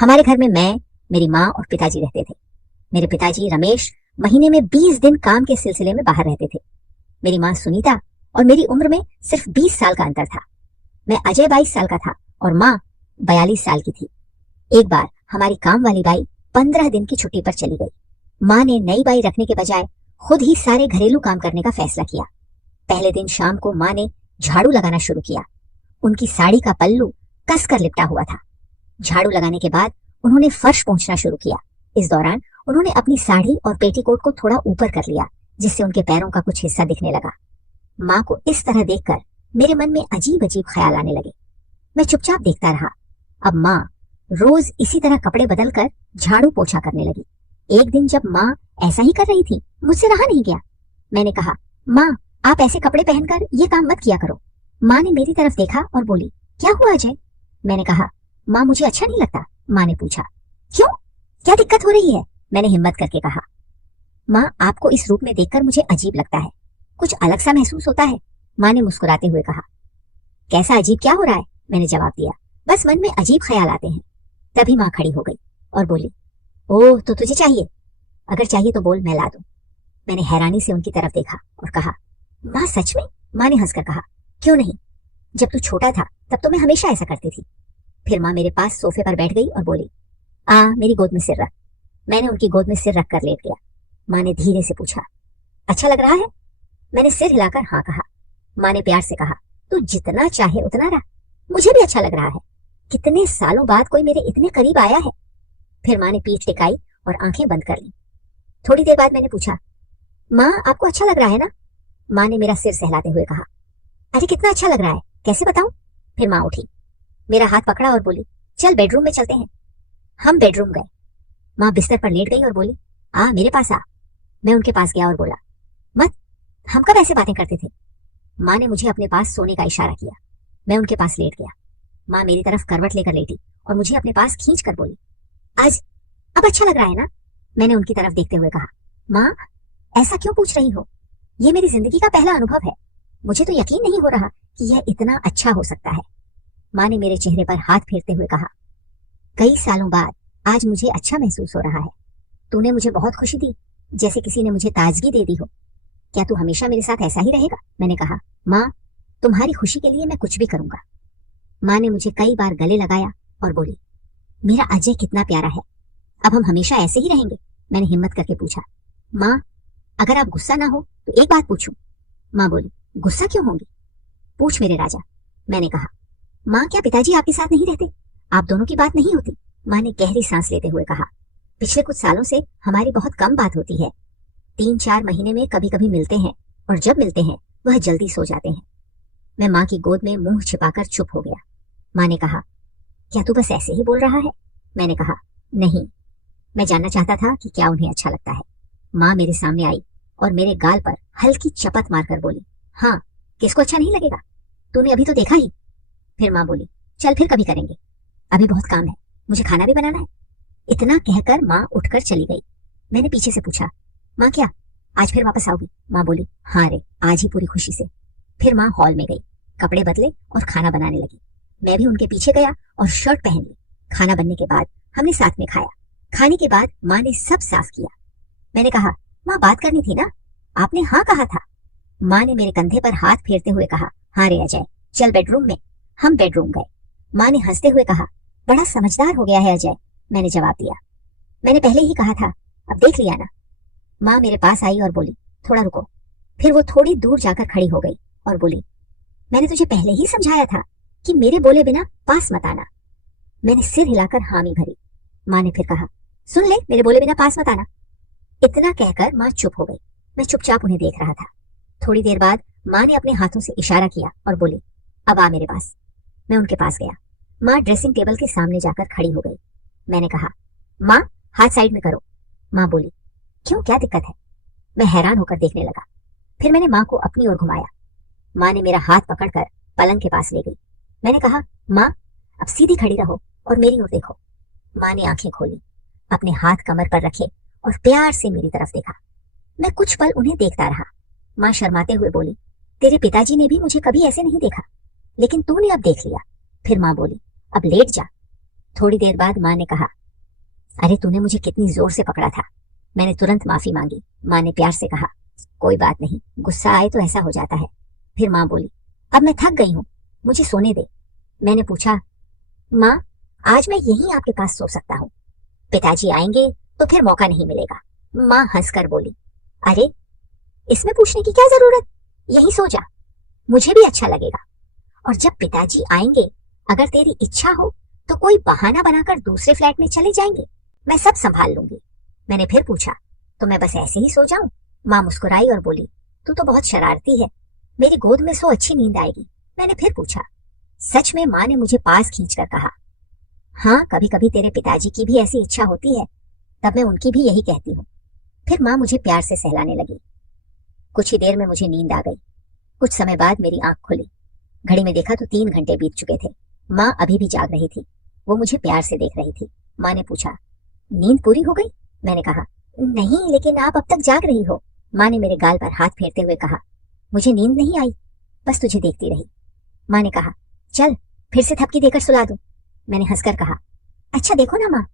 हमारे घर में मैं, मेरी माँ और पिताजी रहते थे। मेरे पिताजी रमेश महीने में 20 दिन काम के सिलसिले में बाहर रहते थे। मेरी माँ सुनीता और मेरी उम्र में सिर्फ 20 साल का अंतर था। मैं अजय 22 साल का था और माँ 42 साल की थी। एक बार हमारी काम वाली बाई 15 दिन की छुट्टी पर चली गई। माँ ने नई बाई रखने के बजाय खुद ही सारे घरेलू काम करने का फैसला किया। पहले दिन शाम को माँ ने झाड़ू लगाना शुरू किया। उनकी साड़ी का पल्लू कसकर लिपटा हुआ था। झाड़ू लगाने के बाद उन्होंने फर्श पोंछना शुरू किया। इस दौरान उन्होंने अपनी साड़ी और पेटीकोट को थोड़ा ऊपर कर लिया, जिससे उनके पैरों का कुछ हिस्सा दिखने लगा। माँ को इस तरह देखकर मेरे मन में अजीब अजीब ख्याल आने लगे। मैं चुपचाप देखता रहा। अब माँ रोज इसी तरह कपड़े बदलकर झाड़ू पोछा करने लगी। एक दिन जब माँ ऐसा ही कर रही थी, मुझसे रहा नहीं गया। मैंने कहा, माँ आप ऐसे कपड़े पहनकर ये काम मत किया करो। माँ ने मेरी तरफ देखा और बोली, क्या हुआ अजय? मैंने कहा, माँ मुझे अच्छा नहीं लगता। माँ ने पूछा, क्यों, क्या दिक्कत हो रही है? मैंने हिम्मत करके कहा, माँ आपको इस रूप में देखकर मुझे अजीब लगता है, कुछ अलग सा महसूस होता है। माँ ने मुस्कुराते हुए कहा, कैसा अजीब क्या हो रहा है? मैंने जवाब दिया, बस मन में अजीब ख्याल आते हैं। तभी माँ खड़ी हो गई और बोली, ओह तो तुझे चाहिए? अगर चाहिए तो बोल, मैं ला दूं। मैंने हैरानी से उनकी तरफ देखा और कहा, माँ सच में? माँ ने हंसकर कहा, क्यों नहीं, जब तू छोटा था तब तो मैं हमेशा ऐसा करती थी। फिर माँ मेरे पास सोफे पर बैठ गई और बोली, मेरी गोद में सिर रख। मैंने उनकी गोद में सिर रखकर लेट गया। माँ ने धीरे से पूछा, अच्छा लग रहा है? मैंने सिर हिलाकर हाँ कहा। माँ ने प्यार से कहा, तू जितना चाहे उतना रह, मुझे भी अच्छा लग रहा है। कितने सालों बाद कोई मेरे इतने करीब आया है। फिर माँ ने पीठ टिकाई और आंखें बंद कर ली। थोड़ी देर बाद मैंने पूछा, माँ आपको अच्छा लग रहा है ना? माँ ने मेरा सिर सहलाते हुए कहा, अरे कितना अच्छा लग रहा है, कैसे बताऊं? फिर माँ उठी, मेरा हाथ पकड़ा और बोली, चल बेडरूम में चलते हैं। हम बेडरूम गए। माँ बिस्तर पर लेट गई और बोली, मेरे पास आ। मैं उनके पास गया और बोला, मत, हम कब ऐसे बातें करते थे? माँ ने मुझे अपने पास सोने का इशारा किया। मैं उनके पास लेट गया। माँ मेरी तरफ करवट लेकर लेटी और मुझे अपने पास खींच कर बोली, आज अब अच्छा लग रहा है ना? मैंने उनकी तरफ देखते हुए कहा, माँ ऐसा क्यों पूछ रही हो? ये मेरी जिंदगी का पहला अनुभव है। मुझे तो यकीन नहीं हो रहा कि यह इतना अच्छा हो सकता है। माँ ने मेरे चेहरे पर हाथ फेरते हुए कहा, कई सालों बाद आज मुझे अच्छा महसूस हो रहा है। तूने मुझे बहुत खुशी दी, जैसे किसी ने मुझे ताजगी दे दी हो। क्या तू हमेशा मेरे साथ ऐसा ही रहेगा? मैंने कहा, माँ तुम्हारी खुशी के लिए मैं कुछ भी करूंगा। माँ ने मुझे कई बार गले लगाया और बोली, मेरा अजय कितना प्यारा है, अब हम हमेशा ऐसे ही रहेंगे? मैंने हिम्मत करके पूछा, माँ अगर आप गुस्सा ना हो तो एक बात पूछूं? माँ बोली, गुस्सा क्यों होंगी, पूछ मेरे राजा। मैंने कहा, माँ क्या पिताजी आपके साथ नहीं रहते? आप दोनों की बात नहीं होती? माँ ने गहरी सांस लेते हुए कहा, पिछले कुछ सालों से हमारी बहुत कम बात होती है। 3-4 महीने में कभी कभी मिलते हैं और जब मिलते हैं वह जल्दी सो जाते हैं। मैं माँ की गोद में मुंह छिपाकर चुप हो गया। माँ ने कहा, क्या तू बस ऐसे ही बोल रहा है? मैंने कहा, नहीं, मैं जानना चाहता था कि क्या उन्हें अच्छा लगता है। माँ मेरे सामने आई और मेरे गाल पर हल्की चपत मारकर बोली, हाँ किसको अच्छा नहीं लगेगा, तूने अभी तो देखा ही। फिर माँ बोली, चल फिर कभी करेंगे, अभी बहुत काम है, मुझे खाना भी बनाना है। इतना कहकर माँ उठकर चली गई। मैंने पीछे से पूछा, माँ क्या आज फिर वापस आओगी? माँ बोली, हाँ रे, आज ही पूरी खुशी से। फिर माँ हॉल में गई, कपड़े बदले और खाना बनाने लगी। मैं भी उनके पीछे गया और शर्ट पहन ली। खाना बनने के बाद हमने साथ में खाया। खाने के बाद माँ ने सब साफ किया। मैंने कहा, माँ बात करनी थी ना? आपने हाँ कहा था। माँ ने मेरे कंधे पर हाथ फेरते हुए कहा, हाँ रे अजय, चल बेडरूम में। हम बेडरूम गए। माँ ने हंसते हुए कहा, बड़ा समझदार हो गया है अजय। मैंने जवाब दिया, मैंने पहले ही कहा था, अब देख लिया ना। माँ मेरे पास आई और बोली, थोड़ा रुको। फिर वो थोड़ी दूर जाकर खड़ी हो गई और बोली, मैंने तुझे पहले ही समझाया था कि मेरे बोले बिना पास मत आना। मैंने सिर हिलाकर हामी भरी। माँ ने फिर कहा, सुन ले, मेरे बोले बिना पास मत आना। इतना कहकर माँ चुप हो गई। मैं चुपचाप उन्हें देख रहा था। थोड़ी देर बाद माँ ने अपने हाथों से इशारा किया और बोली, अब आ मेरे पास। मैं उनके पास गया। माँ ड्रेसिंग टेबल के सामने जाकर खड़ी हो गई। मैंने कहा, माँ हाथ साइड में करो। माँ बोली, क्यों, क्या दिक्कत है? मैं हैरान होकर देखने लगा। फिर मैंने माँ को अपनी ओर घुमाया। माँ ने मेरा हाथ पकड़कर पलंग के पास ले गई। मैंने कहा, माँ अब सीधी खड़ी रहो और मेरी ओर देखो। माँ ने आंखें खोली, अपने हाथ कमर पर रखे और प्यार से मेरी तरफ देखा। मैं कुछ पल उन्हें देखता रहा। माँ शर्माते हुए बोली, तेरे पिताजी ने भी मुझे कभी ऐसे नहीं देखा, लेकिन तूने अब देख लिया। फिर माँ बोली, अब लेट जा। थोड़ी देर बाद माँ ने कहा, अरे तूने मुझे कितनी जोर से पकड़ा था। मैंने तुरंत माफी मांगी। माँ ने प्यार से कहा, कोई बात नहीं, गुस्सा आए तो ऐसा हो जाता है। फिर माँ बोली, अब मैं थक गई हूँ, मुझे सोने दे। मैंने पूछा, माँ आज मैं यहीं आपके पास सो सकता हूँ, पिताजी आएंगे तो फिर मौका नहीं मिलेगा। माँ हंसकर बोली, अरे इसमें पूछने की क्या जरूरत, यहीं सो जा, मुझे भी अच्छा लगेगा। और जब पिताजी आएंगे, अगर तेरी इच्छा हो तो कोई बहाना बनाकर दूसरे फ्लैट में चले जाएंगे, मैं सब संभाल लूंगी। मैंने फिर पूछा, तो मैं बस ऐसे ही सो जाऊं? माँ मुस्कुराई और बोली, तू तो बहुत शरारती है, मेरी गोद में सो, अच्छी नींद आएगी। मैंने फिर पूछा। सच में माँ ने मुझे पास खींचकर कहा, हाँ कभी कभी तेरे पिताजी की भी ऐसी इच्छा होती है, तब मैं उनकी भी यही कहती हूँ। फिर माँ मुझे प्यार से सहलाने लगी। कुछ ही देर में मुझे नींद आ गई। कुछ समय बाद मेरी आंख खुली। घड़ी में देखा तो 3 घंटे बीत चुके थे। माँ अभी भी जाग रही थी। वो मुझे प्यार से देख रही थी। माँ ने पूछा, नींद पूरी हो गई? मैंने कहा, नहीं, लेकिन आप अब तक जाग रही हो। माँ ने मेरे गाल पर हाथ फेरते हुए कहा, मुझे नींद नहीं आई, बस तुझे देखती रही। माँ ने कहा, चल फिर से थपकी देकर सुला दूं। मैंने हंसकर कहा, अच्छा देखो ना माँ।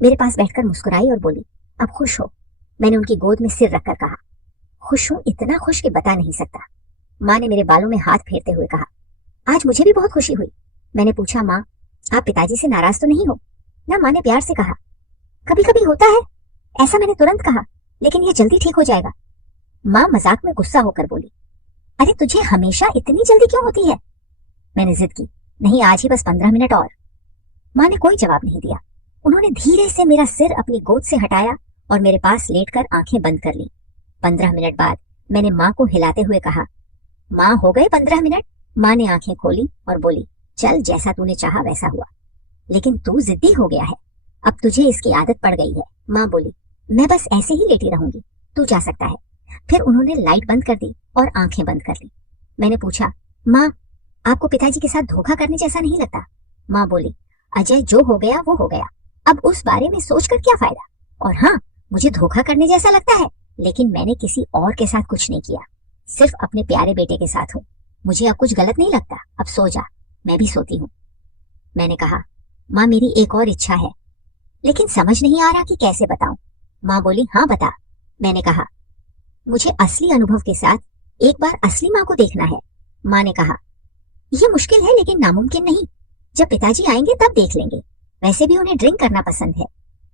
मेरे पास बैठकर मुस्कुराई और बोली, अब खुश हो? मैंने उनकी गोद में सिर रखकर कहा, खुश हूं, इतना खुश कि बता नहीं सकता। माँ ने मेरे बालों में हाथ फेरते हुए कहा, आज मुझे भी बहुत खुशी हुई। मैंने पूछा, माँ आप पिताजी से नाराज तो नहीं हो ना? माँ ने प्यार से कहा, कभी कभी होता है। ऐसा मैंने तुरंत कहा, लेकिन यह जल्दी ठीक हो जाएगा। माँ मजाक में गुस्सा होकर बोली, अरे तुझे हमेशा इतनी जल्दी क्यों होती है? मैंने जिद की, नहीं आज ही बस 15 मिनट और। माँ ने कोई जवाब नहीं दिया। उन्होंने धीरे से मेरा सिर अपनी गोद से हटाया और मेरे पास लेटकर आंखें बंद कर ली। 15 मिनट बाद मैंने माँ को हिलाते हुए कहा, माँ हो गए 15 मिनट? माँ ने आंखें खोली और बोली, चल जैसा तूने चाहा वैसा हुआ, लेकिन तू जिद्दी हो गया है, अब तुझे इसकी आदत पड़ गई है। माँ बोली, मैं बस ऐसे ही लेटी रहूंगी, तू जा सकता है। फिर उन्होंने लाइट बंद कर दी और आंखें बंद कर ली। मैंने पूछा, माँ आपको पिताजी के साथ धोखा करने जैसा नहीं लगता? माँ बोली, अजय जो हो गया वो हो गया, अब उस बारे में सोचकर क्या फायदा। और हाँ, मुझे धोखा करने जैसा लगता है, लेकिन मैंने किसी और के साथ कुछ नहीं किया, सिर्फ अपने प्यारे बेटे के साथ हूँ। मुझे अब कुछ गलत नहीं लगता, अब सो जा। मैं भी सोती हूँ। मैंने कहा, माँ मेरी एक और इच्छा है, लेकिन समझ नहीं आ रहा कि कैसे बताऊं। माँ बोली, हाँ बता। मैंने कहा, मुझे असली अनुभव के साथ एक बार असली माँ को देखना है। माँ ने कहा, यह मुश्किल है लेकिन नामुमकिन नहीं, जब पिताजी आएंगे तब देख लेंगे। वैसे भी उन्हें ड्रिंक करना पसंद है,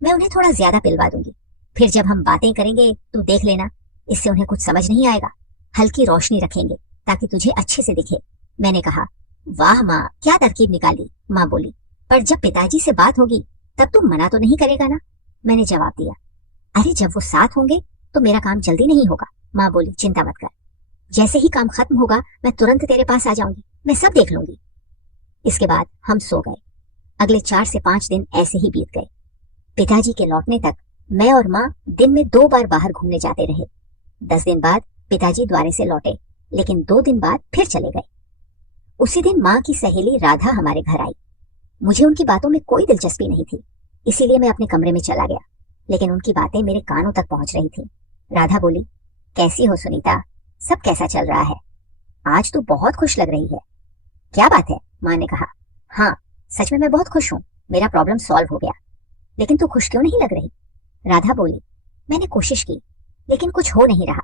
मैं उन्हें थोड़ा ज्यादा पिलवा दूंगी, फिर जब हम बातें करेंगे तू देख लेना, इससे उन्हें कुछ समझ नहीं आएगा। हल्की रोशनी रखेंगे ताकि तुझे अच्छे से दिखे। मैंने कहा, वाह माँ क्या तरकीब निकाली। माँ बोली, पर जब पिताजी से बात होगी तब तू मना तो नहीं करेगा ना? मैंने जवाब दिया, अरे जब वो साथ होंगे तो मेरा काम जल्दी नहीं होगा। माँ बोली, चिंता मत कर, जैसे ही काम खत्म होगा मैं तुरंत तेरे पास आ जाऊंगी, मैं सब देख लूंगी। इसके बाद हम सो गए। अगले 4 से 5 दिन ऐसे ही बीत गए। पिताजी के लौटने तक मैं और माँ दिन में 2 बार बाहर घूमने जाते रहे। 10 दिन बाद पिताजी द्वारे से लौटे, लेकिन 2 दिन बाद फिर चले गए। उसी दिन माँ की सहेली राधा हमारे घर आई। मुझे उनकी बातों में कोई दिलचस्पी नहीं थी, इसीलिए मैं अपने कमरे में चला गया, लेकिन उनकी बातें मेरे कानों तक पहुंच रही थी। राधा बोली, कैसी हो सुनीता, सब कैसा चल रहा है? आज तू बहुत खुश लग रही है, क्या बात है? माँ ने कहा, हाँ सच में मैं बहुत खुश हूँ, मेरा प्रॉब्लम सॉल्व हो गया। लेकिन तू खुश क्यों नहीं लग रही? राधा बोली, मैंने कोशिश की लेकिन कुछ हो नहीं रहा।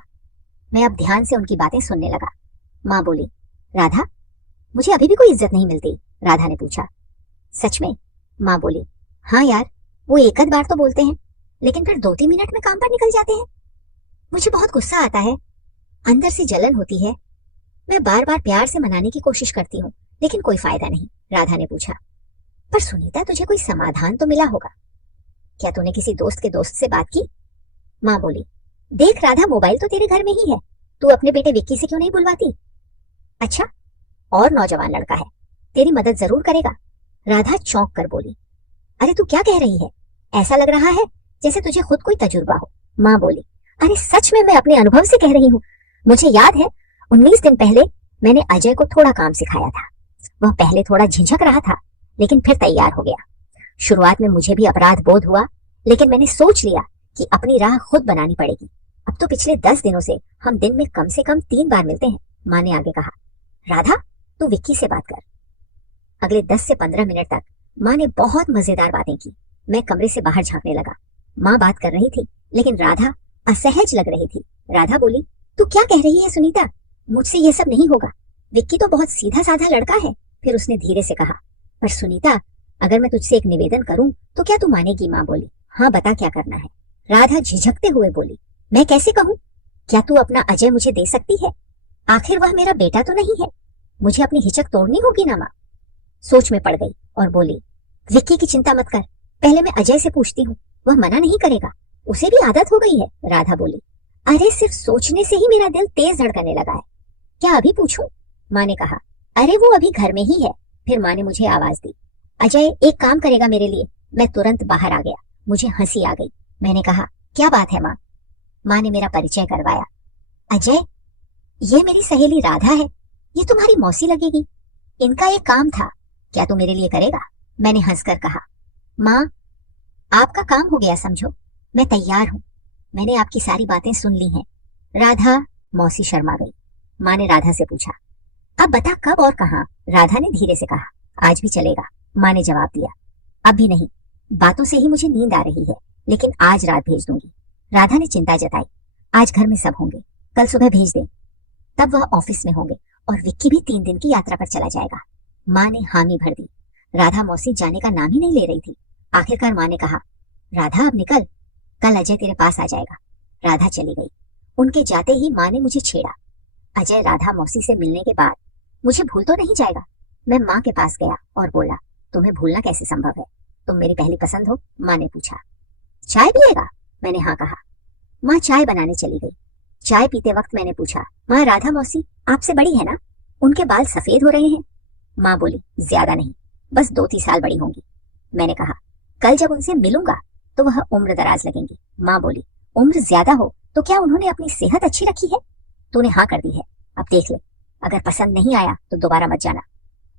मैं अब ध्यान से उनकी बातें सुनने लगा। माँ बोली, राधा मुझे अभी भी कोई इज्जत नहीं मिलती? राधा ने पूछा। सच में? माँ बोली, हाँ यार, वो एक आध बार तो बोलते हैं, लेकिन फिर 2-3 मिनट में काम पर निकल जाते हैं। मुझे बहुत गुस्सा आता है, अंदर से जलन होती है। मैं बार बार प्यार से मनाने की कोशिश करती हूँ, लेकिन कोई फायदा नहीं। राधा ने पूछा, पर सुनीता तुझे कोई समाधान तो मिला होगा, क्या तूने किसी दोस्त के दोस्त से बात की? माँ बोली, देख राधा, मोबाइल तो तेरे घर में ही है, तू अपने बेटे विक्की से क्यों नहीं बुलवाती? अच्छा, और नौजवान लड़का है, तेरी मदद जरूर करेगा। राधा चौंक कर बोली, अरे तू क्या कह रही है? ऐसा लग रहा है जैसे तुझे खुद कोई तजुर्बा हो। माँ बोली, अरे सच में मैं अपने अनुभव से कह रही हूँ। मुझे याद है 19 दिन पहले मैंने अजय को थोड़ा काम सिखाया था। वह पहले थोड़ा झिझक रहा था, लेकिन फिर तैयार हो गया। शुरुआत में मुझे भी अपराध बोध हुआ, लेकिन मैंने सोच लिया कि अपनी राह खुद बनानी पड़ेगी। अब तो पिछले 10 दिनों से हम दिन में कम से कम 3 बार मिलते हैं। माँ ने आगे कहा, राधा तू विक्की से बात कर। अगले 10 से 15 मिनट तक माँ ने बहुत मजेदार बातें की। मैं कमरे से बाहर झांकने लगा। माँ बात कर रही थी, लेकिन राधा असहज लग रही थी। राधा बोली, तू क्या कह रही है सुनीता? मुझसे ये सब नहीं होगा। विक्की तो बहुत सीधा साधा लड़का है। फिर उसने धीरे से कहा, पर सुनीता, अगर मैं तुझसे एक निवेदन करूं तो क्या तू मानेगी? माँ बोली, हाँ बता, क्या करना है? राधा झिझकते हुए बोली, मैं कैसे कहूँ? क्या तू अपना अजय मुझे दे सकती है? आखिर वह मेरा बेटा तो नहीं है। मुझे अपनी हिचक तोड़नी होगी ना। माँ सोच में पड़ गई और बोली, विक्की की चिंता मत कर, पहले मैं अजय से पूछती हूँ, वह मना नहीं करेगा, उसे भी आदत हो गई है। राधा बोली, अरे सिर्फ सोचने से ही मेरा दिल तेज धड़कने लगा है, क्या अभी पूछूं? माँ ने कहा, अरे वो अभी घर में ही है। फिर माँ ने मुझे आवाज दी, अजय एक काम करेगा मेरे लिए? मैं तुरंत बाहर आ गया। मुझे हंसी आ गई। मैंने कहा, क्या बात है माँ? माँ ने मेरा परिचय करवाया। अजय, ये मेरी सहेली राधा है, ये तुम्हारी मौसी लगेगी। इनका एक काम था, क्या तू मेरे लिए करेगा? मैंने हंसकर कहा, माँ आपका काम हो गया समझो, मैं तैयार हूँ। मैंने आपकी सारी बातें सुन ली हैं। राधा, मौसी शर्मा गई। माँ ने राधा से पूछा, अब बता कब और कहाँ? राधा ने धीरे से कहा, आज भी चलेगा। माँ ने जवाब दिया, अब भी नहीं, बातों से ही मुझे नींद आ रही है, लेकिन आज रात भेज दूंगी। राधा ने चिंता जताई, आज घर में सब होंगे, कल सुबह भेज दे, तब वह ऑफिस में होंगे और विक्की भी 3 दिन की यात्रा पर चला जाएगा। माँ ने हामी भर दी। राधा मौसी जाने का नाम ही नहीं ले रही थी। आखिरकार माँ ने कहा, राधा अब निकल, कल अजय तेरे पास आ जाएगा। राधा चली गई। उनके जाते ही माँ ने मुझे छेड़ा, अजय राधा मौसी से मिलने के बाद मुझे भूल तो नहीं जाएगा? मैं माँ के पास गया और बोला, तुम्हें भूलना कैसे संभव है? तुम मेरी पहली पसंद हो। माँ ने पूछा, चाय पिएगा? मैंने हाँ कहा। माँ चाय बनाने चली गई। चाय पीते वक्त मैंने पूछा, माँ राधा मौसी आपसे बड़ी है ना? उनके बाल सफेद हो रहे हैं। माँ बोली, ज्यादा नहीं, बस 2-3 साल बड़ी होंगी। मैंने कहा, कल जब उनसे मिलूंगा तो वह उम्र दराज लगेंगी। माँ बोली, उम्र ज्यादा हो तो क्या उन्होंने अपनी सेहत अच्छी रखी है? तूने हाँ कर दी है, अब देख ले, अगर पसंद नहीं आया तो दोबारा मत जाना।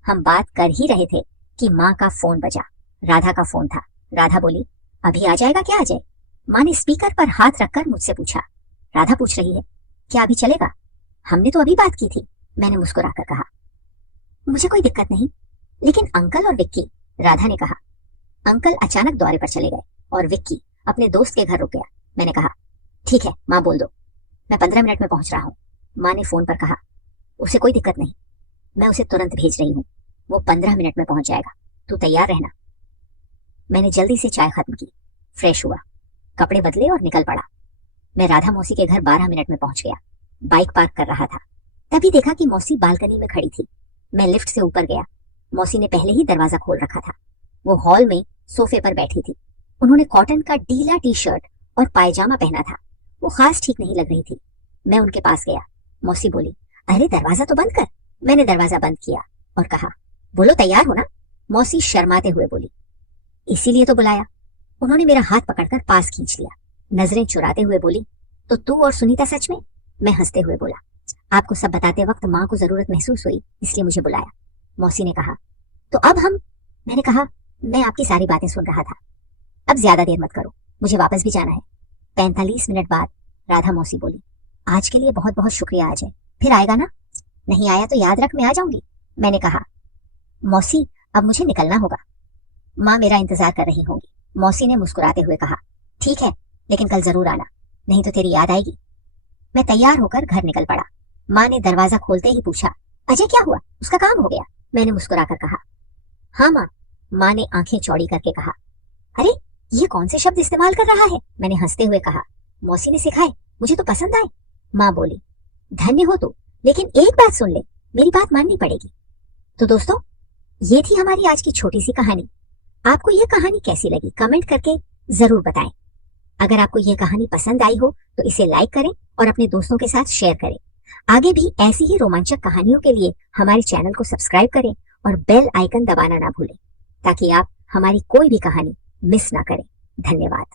हम बात कर ही रहे थे कि माँ का फोन बजा। राधा का फोन था। राधा बोली, अभी आ जाएगा क्या अजय? माँ ने स्पीकर पर हाथ रखकर मुझसे पूछा। राधा पूछ रही है, क्या अभी चलेगा? हमने तो अभी बात की थी। मैंने मुस्कुराकर कहा, मुझे कोई दिक्कत नहीं, लेकिन अंकल और विक्की। राधा ने कहा, अंकल अचानक दौरे पर चले गए और विक्की अपने दोस्त के घर रुक गया। मैंने कहा, ठीक है माँ बोल दो, मैं 15 मिनट में पहुंच रहा हूँ। माँ ने फोन पर कहा, उसे कोई दिक्कत नहीं, मैं उसे तुरंत भेज रही हूँ, वो 15 मिनट में पहुंच जाएगा, तू तैयार रहना। मैंने जल्दी से चाय खत्म की, फ्रेश हुआ, कपड़े बदले और निकल पड़ा। मैं राधा मौसी के घर 12 मिनट में पहुंच गया। बाइक पार्क कर रहा था, तभी देखा कि मौसी बालकनी में खड़ी थी। मैं लिफ्ट से ऊपर गया। मौसी ने पहले ही दरवाजा खोल रखा था। वो हॉल में सोफे पर बैठी थी। उन्होंने कॉटन का ढीला टी-शर्ट और पायजामा पहना था। वो खास ठीक नहीं लग रही थी। मैं उनके पास गया। मौसी बोली, अरे दरवाजा तो बंद कर। मैंने दरवाजा बंद किया और कहा, बोलो तैयार हो ना? मौसी शर्माते हुए बोली, इसीलिए तो बुलाया। उन्होंने मेरा हाथ पकड़कर पास खींच लिया। नजरें चुराते हुए बोली, तो तू और सुनीता सच में? मैं हंसते हुए बोला, आपको सब बताते वक्त माँ को जरूरत महसूस हुई, इसलिए मुझे बुलाया। मौसी ने कहा, तो अब हम? मैंने कहा, मैं आपकी सारी बातें सुन रहा था, अब ज्यादा देर मत करो, मुझे वापस भी जाना है। 45 मिनट बाद राधा मौसी बोली, आज के लिए बहुत बहुत शुक्रिया अजय, फिर आएगा ना? नहीं आया तो याद रख, मैं आ जाऊंगी। मैंने कहा, मौसी अब मुझे निकलना होगा, माँ मेरा इंतजार कर रही होंगी। मौसी ने मुस्कुराते हुए कहा, ठीक है, लेकिन कल जरूर आना, नहीं तो तेरी याद आएगी। मैं तैयार होकर घर निकल पड़ा। माँ ने दरवाजा खोलते ही पूछा, अजय क्या हुआ, उसका काम हो गया? मैंने मुस्कुराकर कहा, हाँ माँ। माँ ने आंखें चौड़ी करके कहा, अरे ये कौन से शब्द इस्तेमाल कर रहा है? मैंने हंसते हुए कहा, मौसी ने सिखाए, मुझे तो पसंद आए। माँ बोली, धन्य हो तू, लेकिन एक बात सुन ले, मेरी बात माननी पड़ेगी। तो दोस्तों, ये थी हमारी आज की छोटी सी कहानी। आपको ये कहानी कैसी लगी कमेंट करके जरूर बताएं। अगर आपको ये कहानी पसंद आई हो तो इसे लाइक करें और अपने दोस्तों के साथ शेयर करें। आगे भी ऐसी ही रोमांचक कहानियों के लिए हमारे चैनल को सब्सक्राइब करें और बेल आइकन दबाना ना भूलें, ताकि आप हमारी कोई भी कहानी मिस ना करें। धन्यवाद।